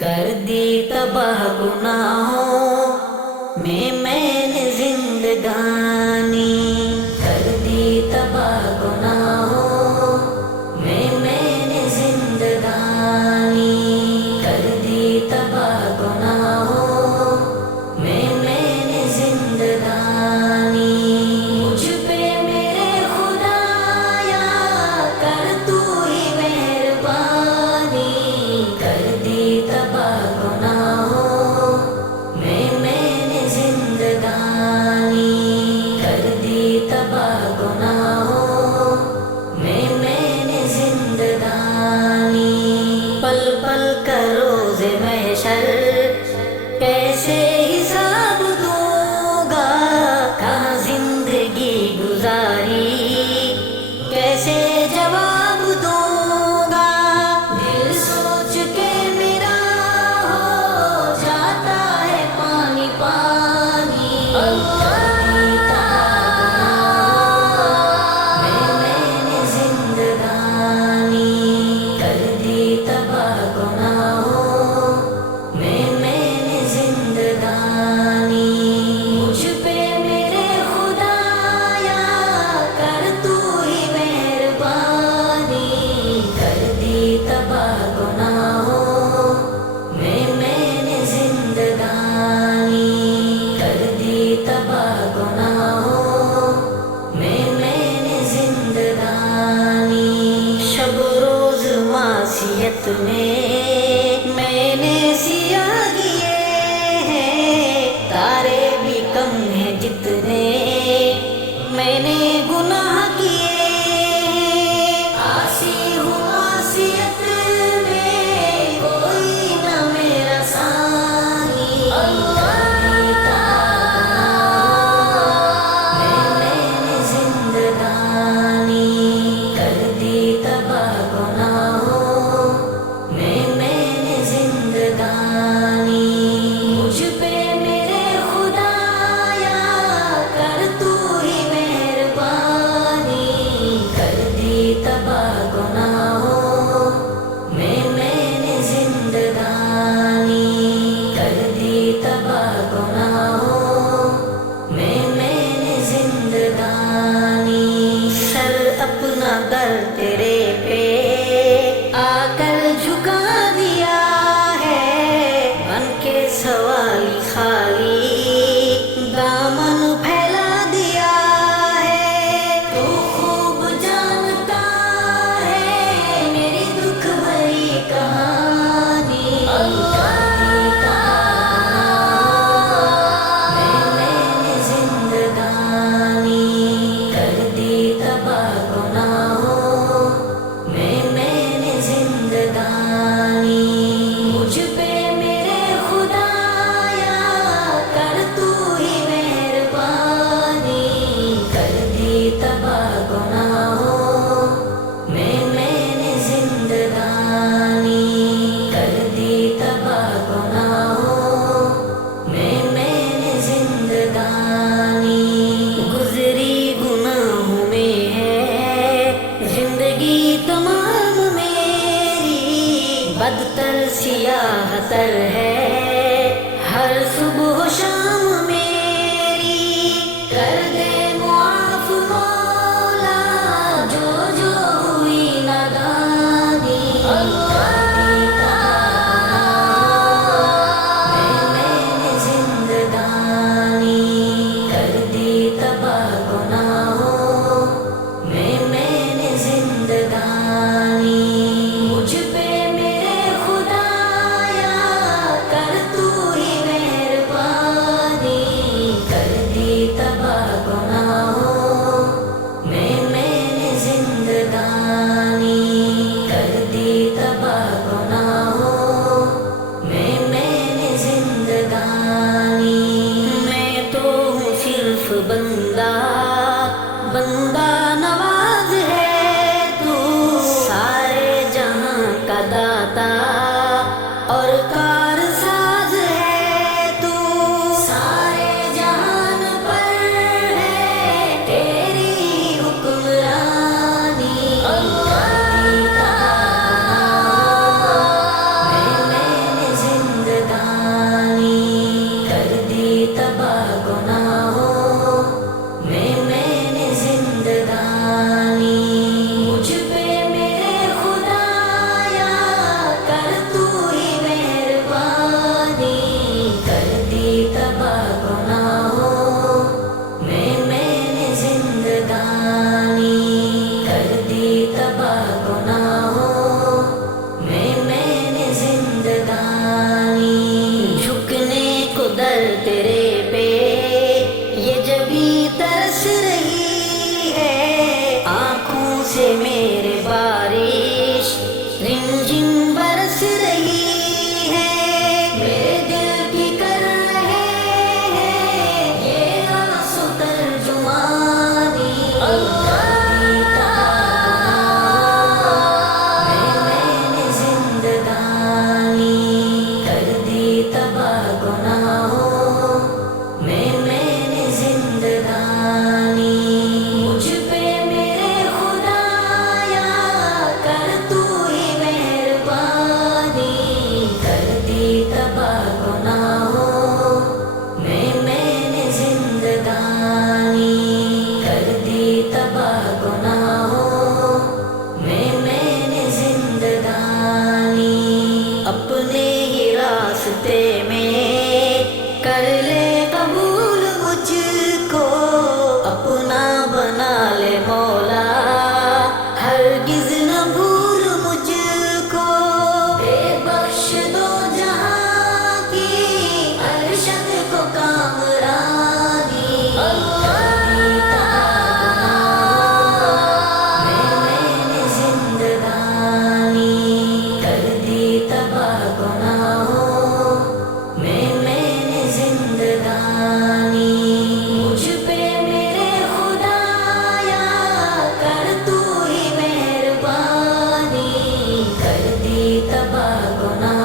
کر دی تباہ گناہوں میں نے زندگانی، کر دی تباہ گناہوں میں نے زندگانی، کر دی تباہ گناہوں میں نے زندگانی۔ مجھ پہ میرے خدایا کر تو ہی مہربانی، کر دی تباہ گناہوں میں نے زندگانی، کر دی تباہ گناہوں میں نے زندگانی۔ پل پل کا روز محشر کیسے حساب دوں گا، کہاں زندگی گزاری کیسے جواب دوں گا، دل سوچ کے میرا ہو جاتا ہے پانی پانی۔ کر دی تباہ گناہوں میں نے زندگانی، مجھ پہ میرے خدایا کر تو ہی مہربانی، کر دی تباہ گناہوں میں نے زندگانی، کر دی تباہ گناہوں میں نے زندگانی۔ شب روز معصیت میں نے سیاہ کیے ہیں، تارے بھی کم ہیں جتنے میں نے گناہ کیے ہیں، عاصی ہوں معصیت میں کوئی نہ میرا ثانی، کر دی تباہ گناہوں میں نے زندگانی، مجھ پہ میرے خدایا کر تو ہی مہربانی، کر دی تباہ گناہوں میں نے زندگانی، کر دی تباہ گناہوں میں نے زندگانی۔ سر اپنا در تیرے پہ آ کر جھکا دیا ہے، بن کے سوالی خالی دامن پھیلا دیا ہے، تو خوب جانتا ہے میری دکھ بھری کہانی، کر دی تباہ گناہوں میں نے زندگانی، مجھ پہ میرے خدایا کر تو ہی مہربانی، کر دی تباہ گناہوں میں نے زندگانی، کر دی تباہ گناہوں میں نے زندگانی۔ گزری گناہوں میں ہے زندگی تمام میری، بدتر سیاہ تر ہے ہر صبح و شام میری، کر دے معاف مولا جو ہوئی نادانی، کر دی تباہ گناہوں میں نے زندگانی، مجھ پہ میرے خدایا کر تو ہی مہربانی۔ تباہ گناہوں